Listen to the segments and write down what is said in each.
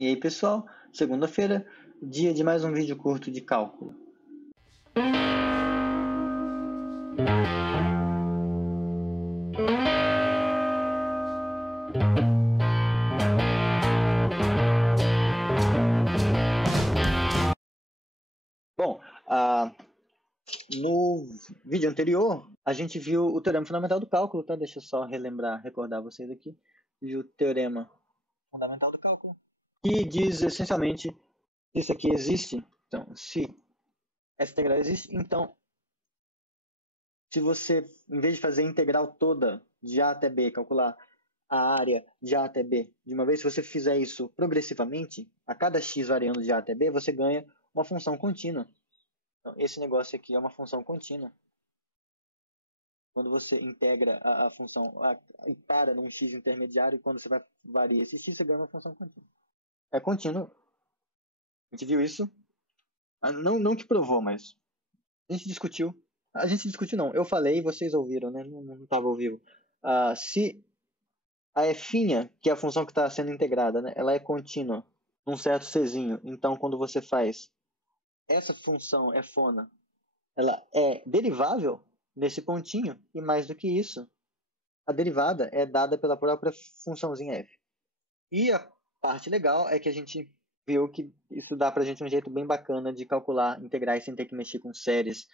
E aí, pessoal, segunda-feira, dia de mais um vídeo curto de cálculo. Bom, no vídeo anterior, a gente viu o teorema fundamental do cálculo, tá? Deixa eu só recordar vocês aqui. Viu o teorema fundamental do cálculo, que diz essencialmente que isso aqui existe. Então, se essa integral existe, então, se você, em vez de fazer a integral toda de A até B, calcular a área de A até B de uma vez, se você fizer isso progressivamente, a cada x variando de A até B, você ganha uma função contínua. Então, esse negócio aqui é uma função contínua. Quando você integra a função e para num x intermediário, e quando você vai variar esse x, você ganha uma função contínua. É contínuo. A gente viu isso. Não que provou, mas a gente discutiu. A gente discutiu não. Eu falei e vocês ouviram, né? Não estava ao vivo. Se a f, que é a função que está sendo integrada, né? Ela é contínua num certo czinho. Então, quando você faz essa função f, ela é derivável nesse pontinho, e mais do que isso, a derivada é dada pela própria funçãozinha f. E a parte legal é que a gente viu que isso dá pra gente um jeito bem bacana de calcular integrais sem ter que mexer com séries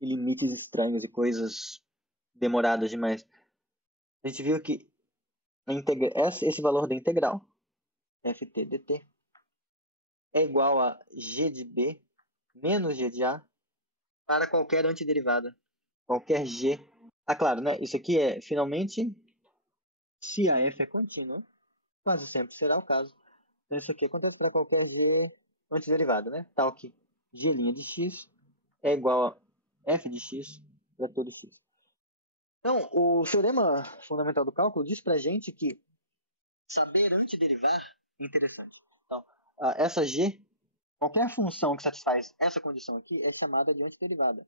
e limites estranhos e coisas demoradas demais. A gente viu que esse valor da integral, ft dt, é igual a g de b menos g de a para qualquer antiderivada. Qualquer g. Claro, né? Isso aqui é, finalmente, se a f é contínua, quase sempre será o caso. Então, isso aqui é para qualquer g antiderivada, né? Tal que g' de x é igual a f de x para todo x. Então, o teorema fundamental do cálculo diz para a gente que saber antiderivar é interessante. Então, essa g, qualquer função que satisfaz essa condição aqui é chamada de antiderivada.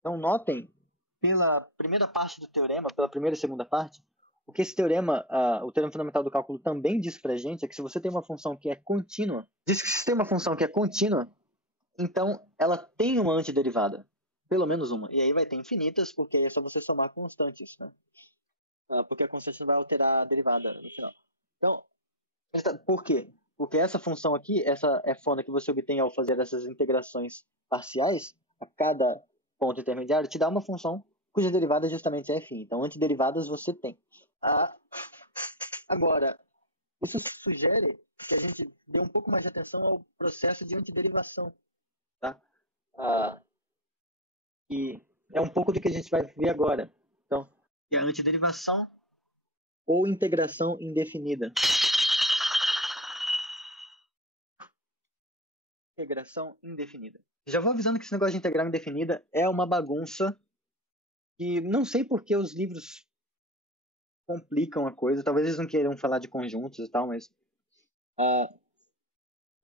Então, notem, pela primeira parte do teorema, pela primeira e segunda parte, o que esse teorema, o teorema fundamental do cálculo também diz para a gente é que se você tem uma função que é contínua, diz que se tem uma função que é contínua, então ela tem uma antiderivada, pelo menos uma. E aí vai ter infinitas, porque aí é só você somar constantes, né? Porque a constante não vai alterar a derivada no final. Então, por quê? Porque essa função aqui, essa f que você obtém ao fazer essas integrações parciais, a cada ponto intermediário, te dá uma função cuja derivada justamente é f. Então, antiderivadas você tem. Agora, isso sugere que a gente dê um pouco mais de atenção ao processo de antiderivação. Tá? E é um pouco do que a gente vai ver agora. Então, a antiderivação ou integração indefinida. Integração indefinida. Já vou avisando que esse negócio de integral indefinida é uma bagunça que não sei por que os livros complicam a coisa. Talvez eles não queiram falar de conjuntos e tal, mas...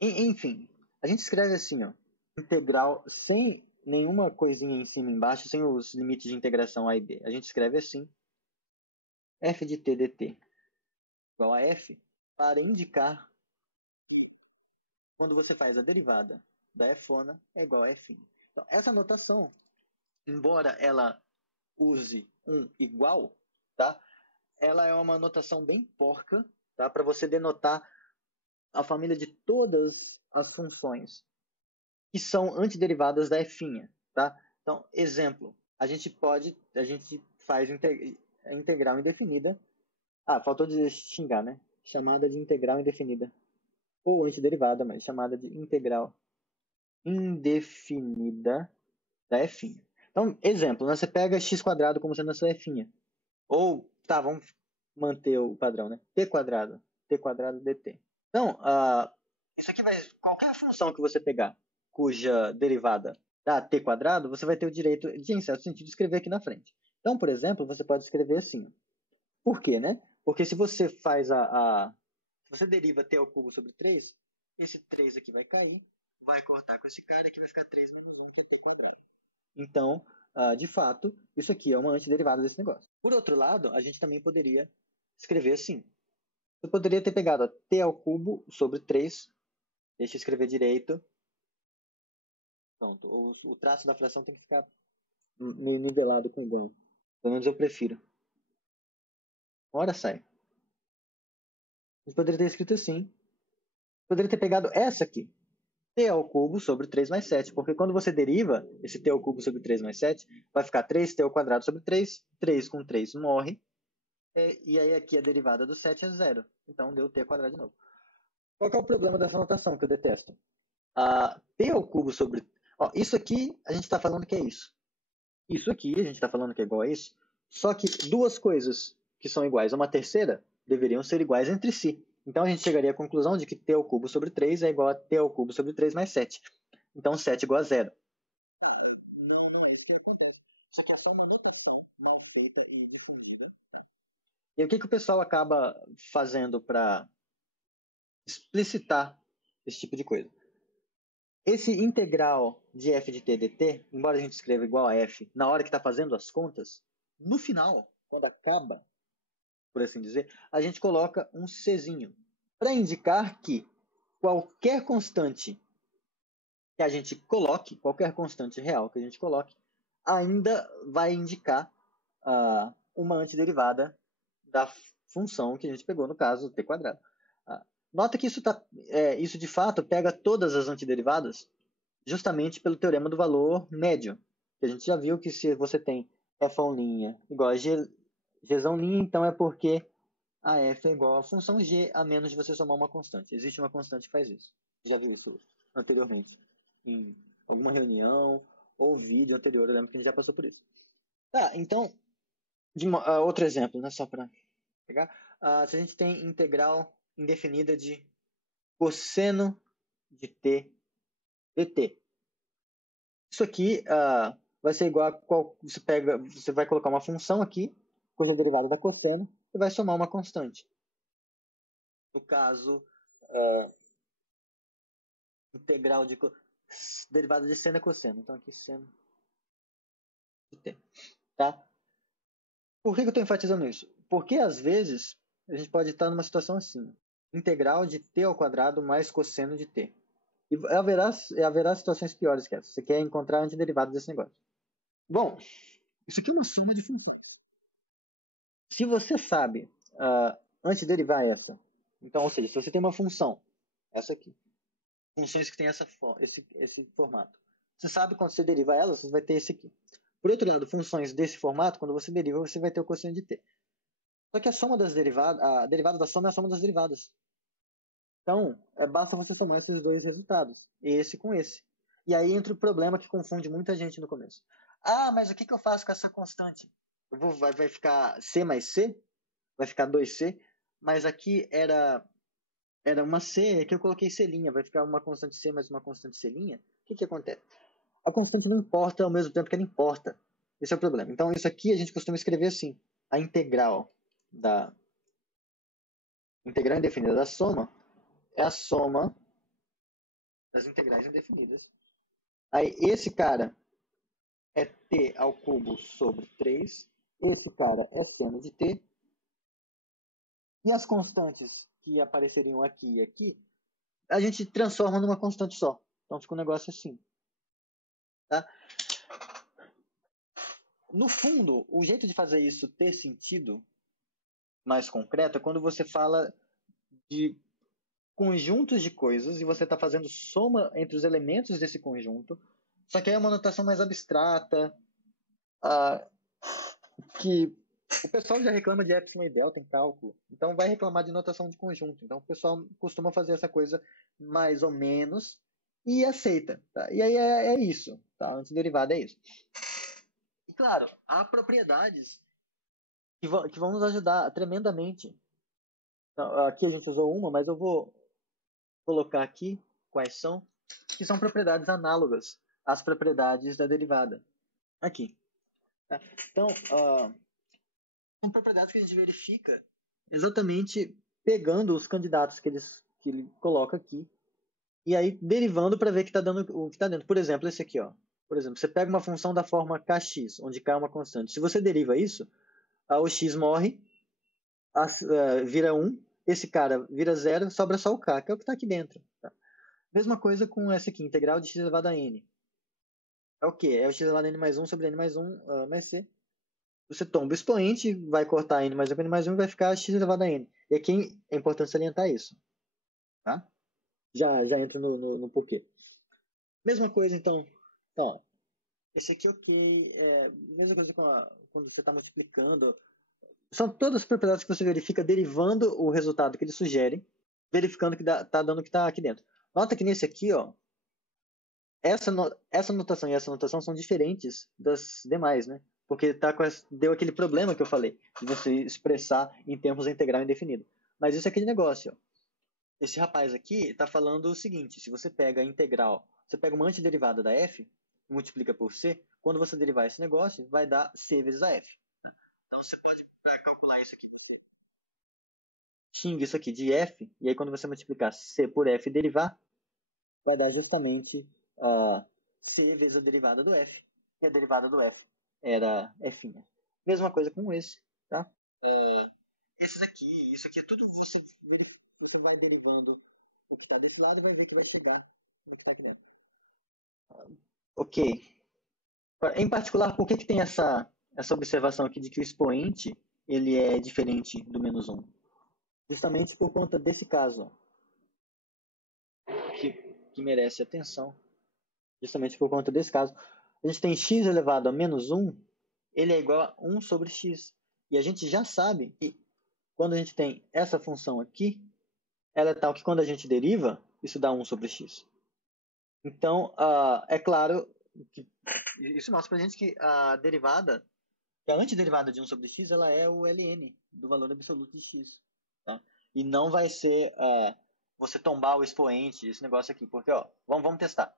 enfim, a gente escreve assim, ó, integral sem nenhuma coisinha em cima e embaixo, sem os limites de integração a e b. A gente escreve assim, f de t dt igual a f, para indicar quando você faz a derivada da f é igual a f. Então, essa notação, embora ela use um igual, tá? Ela é uma notação bem porca, tá? Para você denotar a família de todas as funções que são antiderivadas da f, tá? Então, exemplo, a gente faz a integral indefinida. Faltou dizer xingar, né? Chamada de integral indefinida. Ou antiderivada, mas chamada de integral indefinida da f. Então, exemplo, né? Você pega x² como sendo a sua f. Ou, vamos manter o padrão, né? t² dt. Então, isso aqui vai... Qualquer função que você pegar, cuja derivada dá t², você vai ter o direito de, em certo sentido, escrever aqui na frente. Então, por exemplo, você pode escrever assim. Por quê, né? Porque se você faz se você deriva t ao cubo sobre 3, esse 3 aqui vai cair, vai cortar com esse cara, aqui vai ficar 3 menos 1, que é t². Então, de fato, isso aqui é uma antiderivada desse negócio. Por outro lado, a gente também poderia escrever assim. Eu poderia ter pegado t ao cubo sobre 3 Deixa eu escrever direito. Pronto, o traço da fração tem que ficar meio nivelado com igual. Pelo menos eu prefiro. Uma hora sai. A gente poderia ter escrito assim. Poderia ter pegado essa aqui. T ao cubo sobre 3 mais 7. Porque quando você deriva esse T ao cubo sobre 3 mais 7, vai ficar 3T ao quadrado sobre 3. 3 com 3 morre. E aí aqui a derivada do 7 é 0. Então deu T ao quadrado de novo. Qual que é o problema dessa notação que eu detesto? T ao cubo sobre... Ó, isso aqui a gente está falando que é isso. Isso aqui a gente está falando que é igual a isso. Só que duas coisas que são iguais a uma terceira deveriam ser iguais entre si. Então a gente chegaria à conclusão de que T ao cubo sobre 3 é igual a T ao cubo sobre 3 mais 7. Então 7 é igual a 0. Não é isso que acontece. Isso aqui é só uma notação mal feita e difundida. E o que o pessoal acaba fazendo para explicitar esse tipo de coisa? Esse integral de f de t dt, embora a gente escreva igual a f na hora que está fazendo as contas, no final, quando acaba, por assim dizer, a gente coloca um czinho para indicar que qualquer constante que a gente coloque, qualquer constante real que a gente coloque, ainda vai indicar uma antiderivada da função que a gente pegou, no caso, t quadrado. Nota que isso de fato pega todas as antiderivadas justamente pelo teorema do valor médio. Que a gente já viu que se você tem f1' igual a gzão', então é porque a f é igual a função g a menos de você somar uma constante. Existe uma constante que faz isso. Já viu isso anteriormente em alguma reunião ou vídeo anterior, eu lembro que a gente já passou por isso. Então, outro exemplo, né, só para pegar. Se a gente tem integral indefinida de cosseno de t dt. Isso aqui vai ser igual a você vai colocar uma função aqui, cuja derivada da cosseno, e vai somar uma constante. No caso, integral de derivada de seno é cosseno. Então aqui seno de t. Tá? Por que eu estou enfatizando isso? Porque às vezes a gente pode estar numa situação assim. Integral de t ao quadrado mais cosseno de t. E haverá situações piores que essa. Você quer encontrar a antiderivada desse negócio. Bom, isso aqui é uma soma de funções. Se você sabe antiderivar essa, então, ou seja, se você tem uma função, essa aqui, funções que tem esse formato, você sabe quando você deriva ela, você vai ter esse aqui. Por outro lado, funções desse formato, quando você deriva, você vai ter o cosseno de t. Só que a derivada da soma é a soma das derivadas. Então, basta você somar esses dois resultados, esse com esse. E aí entra o problema que confunde muita gente no começo. Mas o que eu faço com essa constante? Vai ficar C mais C? Vai ficar 2C? Mas aqui era uma C, aqui eu coloquei C', vai ficar uma constante C mais uma constante C'. O que acontece? A constante não importa ao mesmo tempo que ela importa. Esse é o problema. Então, isso aqui a gente costuma escrever assim. A integral indefinida da soma é a soma das integrais indefinidas. Aí, esse cara é t ao cubo sobre 3. Esse cara é seno de t. E as constantes que apareceriam aqui e aqui, a gente transforma numa constante só. Então fica um negócio assim. Tá? No fundo, o jeito de fazer isso ter sentido mais concreto é quando você fala de conjuntos de coisas e você está fazendo soma entre os elementos desse conjunto. Só que aí é uma notação mais abstrata, que o pessoal já reclama de epsilon e delta em cálculo, então vai reclamar de notação de conjunto. Então o pessoal costuma fazer essa coisa mais ou menos e aceita. Tá? E aí é isso. Tá? A antiderivada é isso. E claro, há propriedades que vão nos ajudar tremendamente. Então, aqui a gente usou uma, mas eu vou colocar aqui quais são, que são propriedades análogas às propriedades da derivada. Aqui. Tá? Então, são propriedades que a gente verifica exatamente pegando os candidatos que ele coloca aqui e aí derivando para ver o que está dentro. Por exemplo, esse aqui. Por exemplo, você pega uma função da forma kx, onde k é uma constante. Se você deriva isso, o x morre, vira 1, esse cara vira 0, sobra só o k, que é o que está aqui dentro. Tá? Mesma coisa com essa aqui, integral de x elevado a n. É o quê? É o x elevado a n mais 1 sobre n mais 1 mais c. Você tomba o expoente, vai cortar n mais 1 com n mais 1 e vai ficar x elevado a n. E aqui é importante salientar isso. Tá? Já entra no porquê. Mesma coisa, então. Ó, esse aqui, ok. Mesma coisa quando você está multiplicando. São todas as propriedades que você verifica derivando o resultado que ele sugere, verificando que está dando o que está aqui dentro. Nota que nesse aqui, ó, essa notação e essa notação são diferentes das demais, né? Porque deu aquele problema que eu falei, de você expressar em termos integral indefinido. Mas isso é aquele negócio, ó. Esse rapaz aqui está falando o seguinte: se você pega a integral, você pega uma antiderivada da f e multiplica por c, quando você derivar esse negócio, vai dar c vezes a f. Então você pode calcular isso aqui. Xinga isso aqui de f, e aí quando você multiplicar c por f e derivar, vai dar justamente c vezes a derivada do f. E a derivada do f era f. Mesma coisa com esse, tá? Esses aqui, isso aqui é tudo você vai derivando o que está desse lado e vai ver que vai chegar no que está aqui dentro. Ok. Em particular, por que tem essa observação aqui de que o expoente ele é diferente do menos 1? Justamente por conta desse caso, que merece atenção. Justamente por conta desse caso. A gente tem x elevado a menos 1, ele é igual a 1 sobre x. E a gente já sabe que quando a gente tem essa função aqui, ela é tal que quando a gente deriva, isso dá 1 sobre x. Então, é claro que isso mostra pra gente que a derivada, que a antiderivada de 1 sobre x, ela é o ln do valor absoluto de x. Tá? E não vai ser você tombar o expoente, esse negócio aqui. Porque, ó, vamos testar.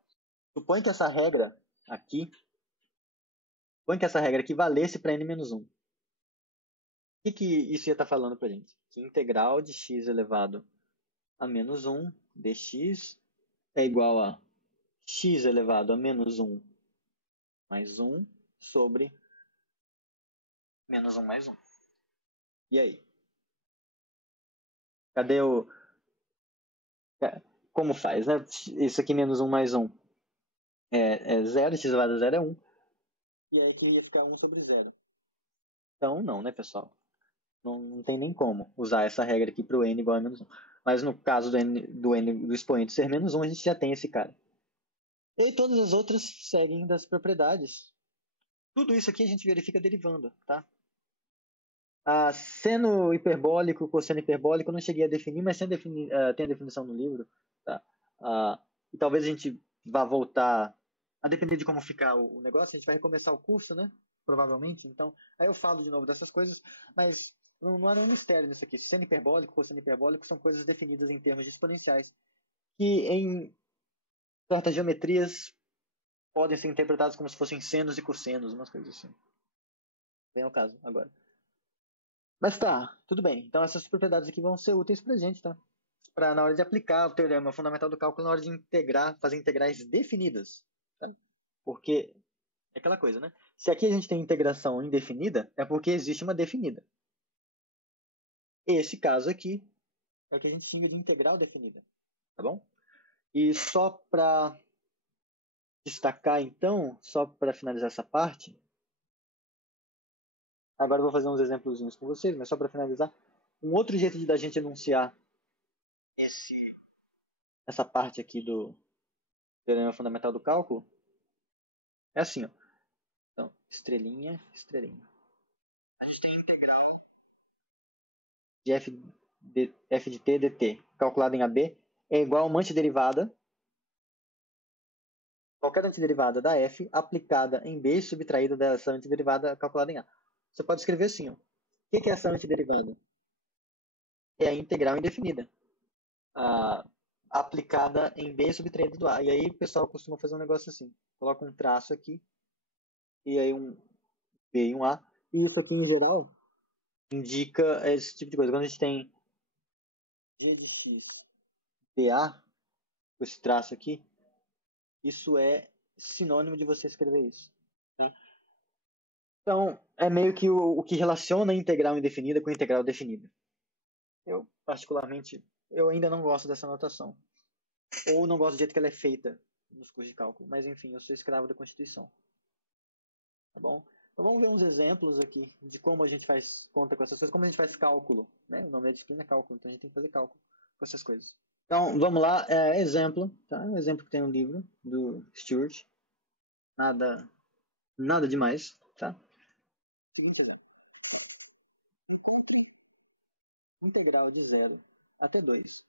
Supõe que essa regra aqui, valesse para n-1. O que isso ia estar falando pra gente? Que integral de x elevado a menos 1 dx é igual a x elevado a menos 1 mais 1 sobre menos 1 mais 1. E aí? Cadê o... Como faz, né? Isso aqui menos 1 mais 1 é 0, x elevado a 0 é 1. E aí que ia ficar 1 sobre 0. Então, não, né, pessoal? Não tem nem como usar essa regra aqui para o n igual a menos 1. Mas no caso do expoente ser menos 1, a gente já tem esse cara. E todas as outras seguem das propriedades. Tudo isso aqui a gente verifica derivando, tá? Seno hiperbólico, cosseno hiperbólico, eu não cheguei a definir, mas tem a definição no livro. Tá? E talvez a gente vá voltar, a depender de como ficar o negócio, a gente vai recomeçar o curso, né? Provavelmente. Então, aí eu falo de novo dessas coisas, mas não há nenhum mistério nisso aqui. Seno hiperbólico, cosseno hiperbólico são coisas definidas em termos de exponenciais, que em certas geometrias podem ser interpretados como se fossem senos e cossenos, umas coisas assim. Bem ao caso agora. Mas tá, tudo bem. Então essas propriedades aqui vão ser úteis pra gente, tá? Para na hora de aplicar o teorema fundamental do cálculo, na hora de integrar, fazer integrais definidas. Tá? Porque é aquela coisa, né? Se aqui a gente tem integração indefinida, é porque existe uma definida. Esse caso aqui é o que a gente xinga de integral definida. Tá bom? E só para destacar, então, só para finalizar essa parte, agora eu vou fazer uns exemplos com vocês, mas só para finalizar, um outro jeito da gente enunciar essa parte aqui do teorema fundamental do cálculo é assim, ó. Então, estrelinha, estrelinha. A gente tem a integral de f de t dt calculada em AB é igual a uma antiderivada, qualquer antiderivada da f aplicada em B subtraída dessa antiderivada calculada em A. Você pode escrever assim, ó. O que é essa antiderivada? É a integral indefinida. Aplicada em B subtraído do A. E aí o pessoal costuma fazer um negócio assim. Coloca um traço aqui, e aí um B e um A. E isso aqui, em geral, indica esse tipo de coisa. Quando a gente tem g de x BA, com esse traço aqui, isso é sinônimo de você escrever isso. Tá? Então, é meio que o que relaciona a integral indefinida com a integral definida. Eu, particularmente, eu ainda não gosto dessa notação. ou não gosto do jeito que ela é feita nos cursos de cálculo. Mas enfim, eu sou escravo da Constituição. Tá bom? Então vamos ver uns exemplos aqui de como a gente faz conta com essas coisas, como a gente faz cálculo. Né? O nome da disciplina é cálculo, então a gente tem que fazer cálculo com essas coisas. Então vamos lá, exemplo, tá? Um exemplo que tem no livro do Stewart. Nada demais, tá? Seguinte exemplo. Integral de 0 até 2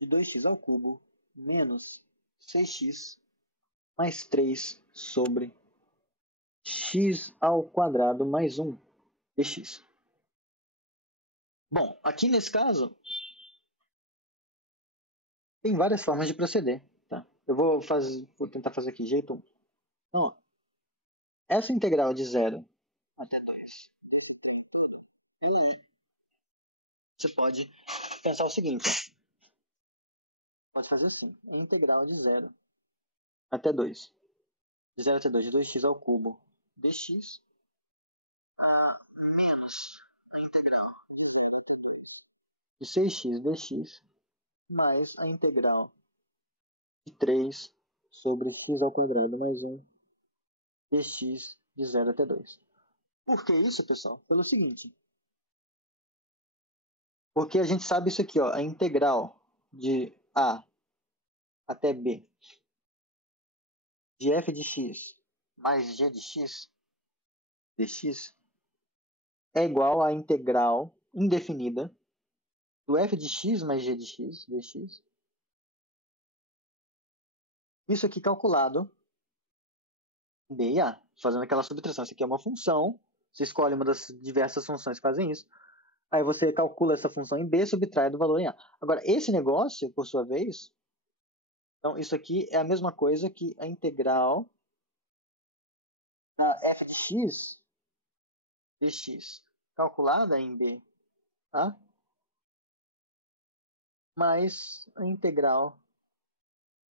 de 2x ao cubo menos 6x mais 3 sobre x ao quadrado mais 1 dx. Bom, aqui nesse caso, tem várias formas de proceder. Tá? Eu vou tentar fazer aqui, jeito 1. Então, ó, essa integral de 0 até 2, você pode pensar o seguinte, pode fazer assim, a integral de 0 até 2, de 0 até 2, de 2x ao cubo dx, menos a integral de 6x dx, mais a integral de 3 sobre x ao quadrado mais 1 dx de 0 até 2. Por que isso, pessoal? Pelo seguinte, porque a gente sabe isso aqui, ó, a integral de a até b de f de x mais g de x dx é igual à integral indefinida do f de x mais g de x dx. Isso aqui calculado em b e a, fazendo aquela subtração. Isso aqui é uma função, você escolhe uma das diversas funções que fazem isso, aí você calcula essa função em b, subtrai do valor em a. Agora, esse negócio, por sua vez, então isso aqui é a mesma coisa que a integral da f de x dx calculada em b, tá? Mais a integral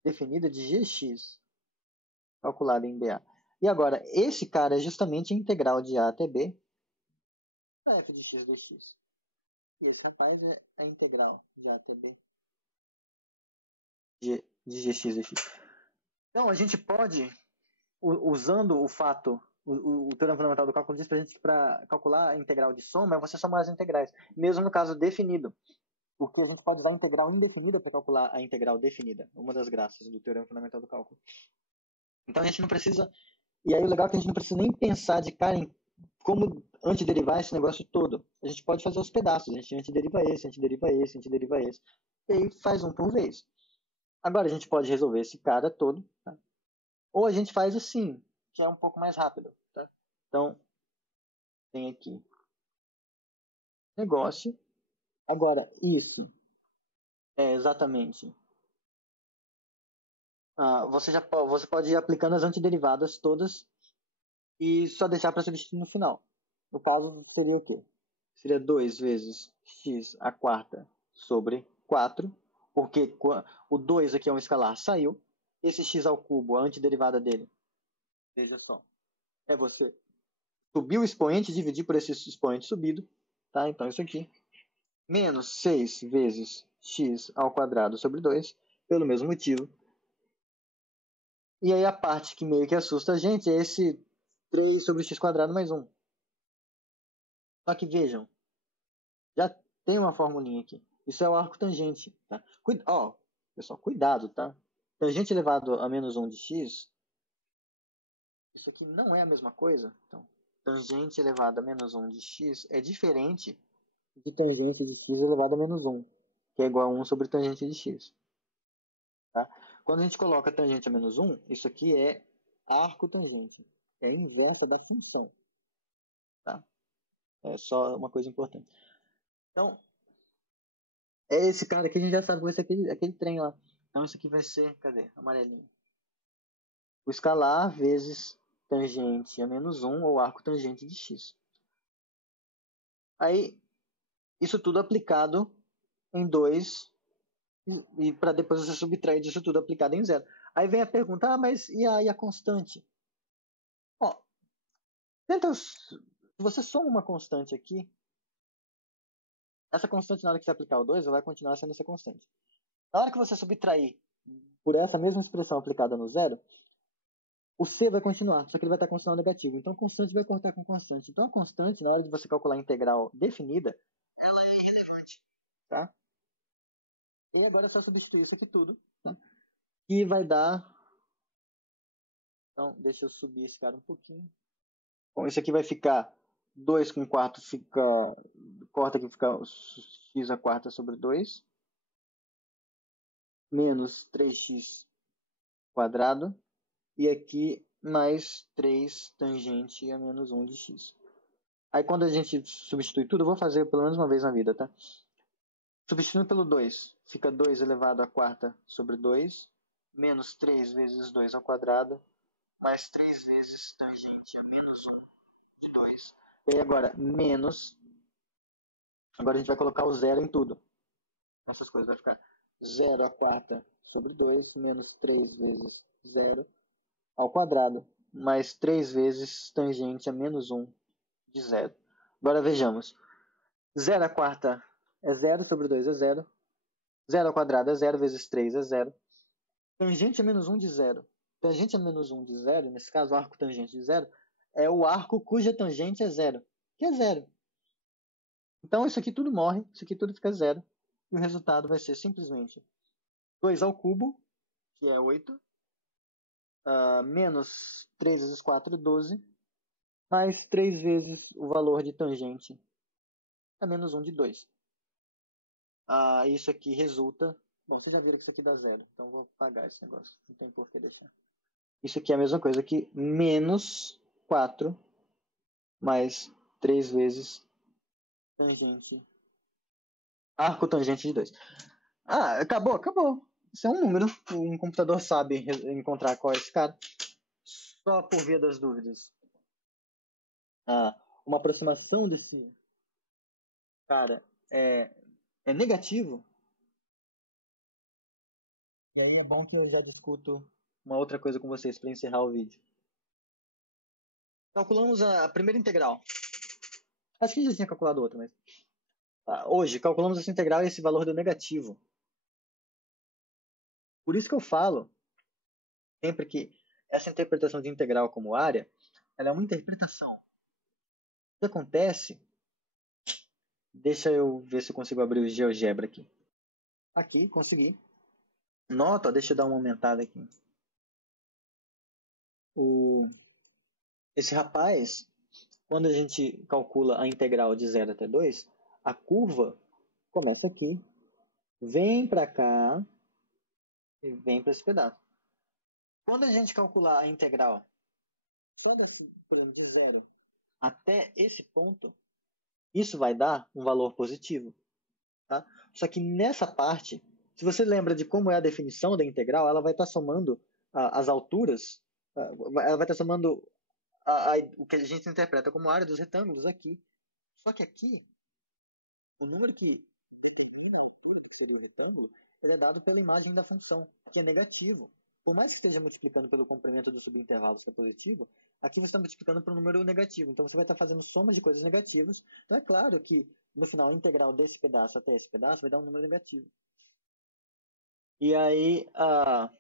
definida de gx calculada em ba. E agora, esse cara é justamente a integral de a até b da f de x dx. E esse rapaz é a integral de a até b de gx dx. Então, a gente pode, usando o fato, o teorema fundamental do cálculo diz para a gente que para calcular a integral de soma é você somar as integrais, mesmo no caso definido. Porque a gente pode usar a integral indefinida para calcular a integral definida, uma das graças do teorema fundamental do cálculo. Então a gente não precisa. E aí o legal é que a gente não precisa nem pensar de cara em como antiderivar esse negócio todo. A gente pode fazer os pedaços. A gente antideriva esse, antideriva esse, antideriva esse. E aí faz um por vez. Agora a gente pode resolver esse cara todo. Tá? Ou a gente faz assim, que é um pouco mais rápido. Tá? Então, tem aqui negócio. Agora, isso é exatamente. Você pode ir aplicando as antiderivadas todas e só deixar para substituir no final. No caso, seria o quê? Seria 2 vezes x à quarta sobre 4, porque o 2 aqui é um escalar, saiu. Esse x ao cubo, a antiderivada dele, veja só, é você subir o expoente e dividir por esse expoente subido. Tá? Então, isso aqui. Menos 6 vezes x ao quadrado sobre 2, pelo mesmo motivo. E aí a parte que meio que assusta a gente é esse 3 sobre x quadrado mais 1. Só que vejam, já tem uma formulinha aqui. Isso é o arco tangente. Tá? Pessoal, cuidado, tá? Tangente elevado a menos 1 de x, isso aqui não é a mesma coisa. Então, tangente elevado a menos 1 de x é diferente de tangente de x elevado a menos 1, que é igual a 1 sobre tangente de x. Tá? Quando a gente coloca tangente a menos 1, isso aqui é arco tangente. É a inversa da função. Tá? É só uma coisa importante. Então, é esse cara aqui, a gente já sabe que vai ser aquele trem lá. Então, isso aqui vai ser, cadê? Amarelinho. O escalar vezes tangente a menos 1, ou arco tangente de x. Aí, isso tudo aplicado em 2, e para depois você subtrair disso tudo aplicado em 0. Aí vem a pergunta, mas e a constante? Ó, se você soma uma constante aqui, essa constante na hora que você aplicar o 2, ela vai continuar sendo essa constante. Na hora que você subtrair por essa mesma expressão aplicada no zero, o C vai continuar, só que ele vai estar com sinal negativo. Então, constante vai cortar com constante. Então, a constante, na hora de você calcular a integral definida, tá? E agora é só substituir isso aqui tudo, tá? E vai dar... Então, deixa eu subir esse cara um pouquinho. Bom, isso aqui vai ficar 2 com 4, fica... corta aqui, fica x a quarta sobre 2. Menos 3x quadrado. E aqui mais 3 tangente a menos 1 de x. Aí quando a gente substitui tudo, eu vou fazer pelo menos uma vez na vida, tá? Substituindo pelo 2, fica 2 elevado à quarta sobre 2, menos 3 vezes 2 ao quadrado, mais 3 vezes tangente a menos 1 de 2. E aí agora, menos... Agora a gente vai colocar o zero em tudo. Essas coisas vai ficar 0 à quarta sobre 2, menos 3 vezes 0 ao quadrado, mais 3 vezes tangente a menos 1 de 0. Agora vejamos. 0 à quarta é 0 sobre 2 é 0. 0 ao quadrado é 0 vezes 3 é 0. Tangente a menos 1 de 0. Tangente a menos 1 de 0, nesse caso o arco tangente de 0, é o arco cuja tangente é 0, que é 0. Então isso aqui tudo morre, isso aqui tudo fica 0. E o resultado vai ser simplesmente 2 ao cubo, que é 8, menos 3 vezes 4, 12, mais 3 vezes o valor de tangente a menos 1 de 2. Isso aqui resulta... Bom, vocês já viram que isso aqui dá 0, então vou apagar esse negócio, não tem por que deixar. Isso aqui é a mesma coisa que menos 4 mais 3 vezes tangente, arco tangente de 2. Acabou, acabou. Isso é um número, um computador sabe encontrar qual é esse cara. Só por via das dúvidas. Uma aproximação desse cara é negativo. E aí é bom que eu já discuto uma outra coisa com vocês para encerrar o vídeo. Calculamos a primeira integral. Acho que já tinha calculado outra, mas... hoje, calculamos essa integral e esse valor deu negativo. Por isso que eu falo sempre que essa interpretação de integral como área, ela é uma interpretação. O que acontece... Deixa eu ver se eu consigo abrir o GeoGebra aqui. Aqui, consegui. Nota, deixa eu dar uma aumentada aqui. Esse rapaz, quando a gente calcula a integral de 0 até 2, a curva começa aqui, vem para cá e vem para esse pedaço. Quando a gente calcular a integral só de 0 até esse ponto, isso vai dar um valor positivo. Tá? Só que nessa parte, se você lembra de como é a definição da integral, ela vai estar somando as alturas, ela vai estar somando o que a gente interpreta como área dos retângulos aqui. Só que aqui, o número que determina a altura que seria o retângulo, ele é dado pela imagem da função, que é negativo. Por mais que esteja multiplicando pelo comprimento dos subintervalos, que é positivo, aqui você está multiplicando para um número negativo. Então você vai estar fazendo somas de coisas negativas. Então é claro que no final a integral desse pedaço até esse pedaço vai dar um número negativo. E aí a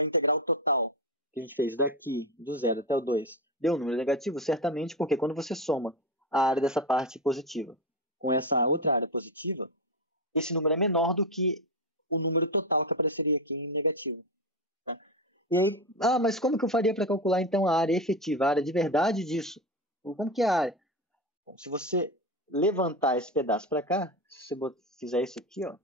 integral total que a gente fez daqui, do 0 até o 2, deu um número negativo? Certamente, porque quando você soma a área dessa parte positiva com essa outra área positiva, esse número é menor do que o número total que apareceria aqui em negativo. Tá? E aí, mas como que eu faria para calcular então a área efetiva, a área de verdade disso? Como que é a área? Bom, se você levantar esse pedaço para cá, se você fizer isso aqui, ó,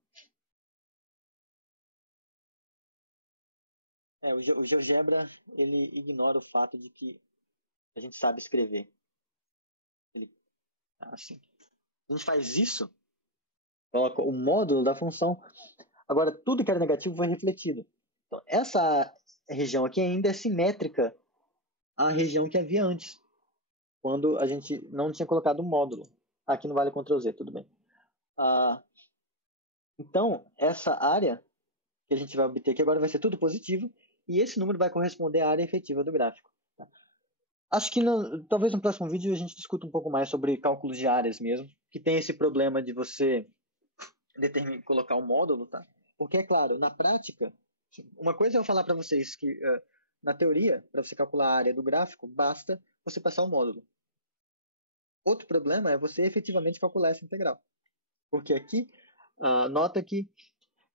o GeoGebra ele ignora o fato de que a gente sabe escrever. Ele, assim, a gente faz isso, coloca o módulo da função. Agora, tudo que era negativo foi refletido. Então, essa região aqui ainda é simétrica à região que havia antes, quando a gente não tinha colocado o módulo. Aqui não vale Ctrl Z, tudo bem. Então, essa área que a gente vai obter aqui agora vai ser tudo positivo, e esse número vai corresponder à área efetiva do gráfico. Tá? Acho que talvez no próximo vídeo a gente discuta um pouco mais sobre cálculos de áreas mesmo, que tem esse problema de você colocar um módulo, tá? Porque, é claro, na prática, uma coisa é eu falar para vocês que, na teoria, para você calcular a área do gráfico, basta você passar o módulo. Outro problema é você efetivamente calcular essa integral. Porque aqui, nota que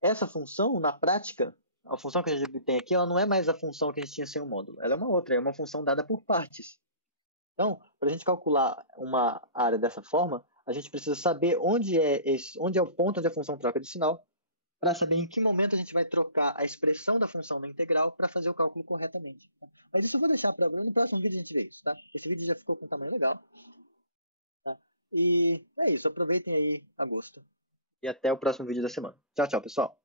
essa função, na prática, a função que a gente tem aqui, ela não é mais a função que a gente tinha sem o módulo. Ela é uma outra, é uma função dada por partes. Então, para a gente calcular uma área dessa forma, a gente precisa saber onde é o ponto onde a função troca de sinal, para saber em que momento a gente vai trocar a expressão da função na integral para fazer o cálculo corretamente. Mas isso eu vou deixar para no próximo vídeo a gente vê isso, tá? Esse vídeo já ficou com um tamanho legal. Tá? E é isso, aproveitem aí agosto. E até o próximo vídeo da semana. Tchau, tchau, pessoal.